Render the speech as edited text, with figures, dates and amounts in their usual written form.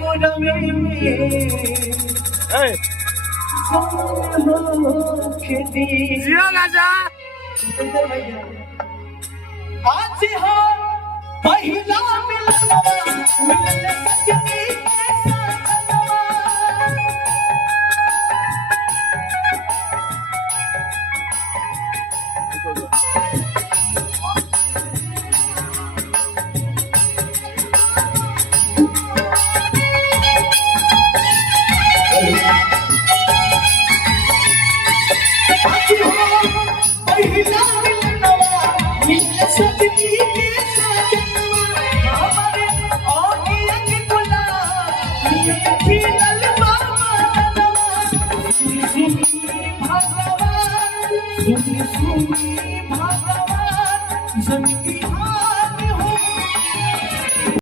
कोरवे में हो खेती जियो राजा आज हो पहिला मिलनवा मिलन सजनी के साथवा पहिला मिलनवा मिलन सजनी के साथवा हमारे आँखियों की गुलाब ये खिलल बाबा सुनी भगवान सुनी भगवान जन की